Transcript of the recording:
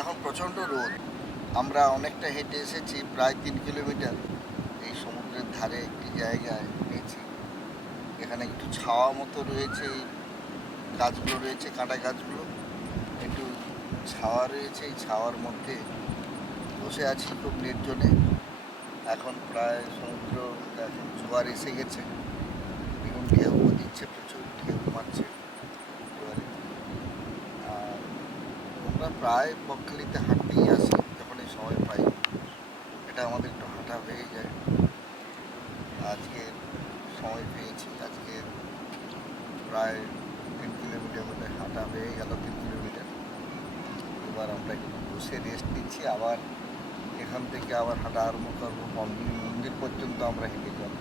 এখন প্রচণ্ড রোদ। আমরা অনেকটা হেঁটে এসেছি, প্রায় 3 কিলোমিটার। এই সমুদ্রের ধারে একটি জায়গায় পেয়েছি, এখানে একটু ছাওয়া মতো রয়েছে, এই গাছগুলো রয়েছে, কাঁটা গাছগুলো, একটু ছাওয়া রয়েছে। এই ছাওয়ার মধ্যে বসে আছি খুব নির্জনে। এখন প্রায় সমুদ্র, এখন জোয়ার এসে গেছে, দেখুন ঢেউ দিচ্ছে, প্রচুর ঢেউ মারছে জোয়ারে। আর আমরা প্রায় বকখালিতে হাঁটতেই আসি যখন এই সময় পাই, এটা আমাদের একটু হাঁটা হয়ে যায়। আজকে সময় পেয়েছি, আজকে প্রায় 3 কিলোমিটার মধ্যে হাঁটা হয়ে গেল, 3 কিলোমিটার। এবার আমরা একটু বসে রেস্ট নিচ্ছি, আবার এখান থেকে আবার হাঁটা আরম্ভ করবো। মন্দির পর্যন্ত আমরা হেঁটে যাব।